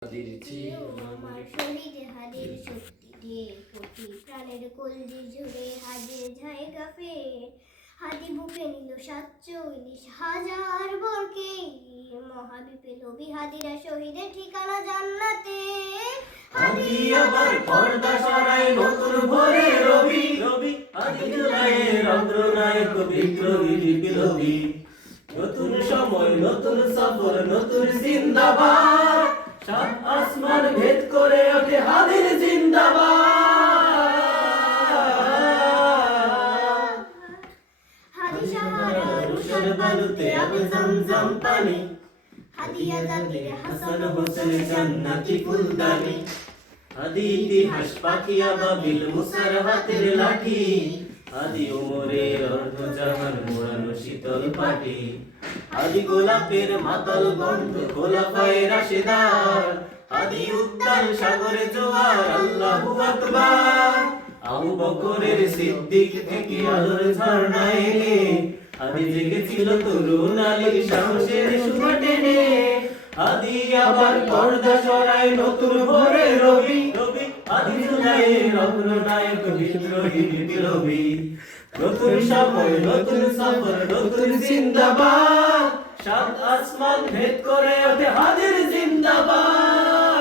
আমার শরীরে হাদির শক্তি দিয়ে কোটি প্রাণের কলজি ঝরে হাজির জায়গা ফের হাদি বুকে নিল 47,000 বরকে মহাবিপে নবী হাদিরা শহীদের ঠিকানা জান্নাতে হাদি আবার পর্দা সরাই নতুন ভোরে রবি রবি হাদি জুলাইয়ের অগ্রনায়ক বিপ্লবী বিপ্লবী নতুন সময় নতুন সফর নতুন জিন্দাবাদ সাত আসমান ভেদ করে ওঠে হাদির জিন্দাবাদ হাদি সাহারা রুশের বালুতে আবে জমজম পানি হাদি আজাদের হাসান হোসেন জান্নাতি ফুলদানি হাদি ইতিহাস পাখিয়া বাবিল মুসার হাতের লাঠি হাদি ওমরের অর্ধজাহান মোড়ানো শীতল পাটি হাদি গোলাপের মাতাল গন্ধ খোলাফায়ে রাশেদার হাদি উত্তাল সাগরে জোয়ার আল্লাহু আকবার আবু বকরের সিদ্দিক থেকে আলোর ঝর্ণা এনে হাদি জেগেছিল তরুণ আলীর সাহসের সুধা টেনে হাদি আবার পর্দা সরাই নতুন ভোরে রবি রবি হাদি জুলাইয়ের অগ্রনায়ক বিদ্রোহী বিপ্লবী নতুন সময় নতুন সফর নতুন জিন্দাবাদ সাত আসমান ভেদ করে ওঠে হাদির জিন্দাবাদ।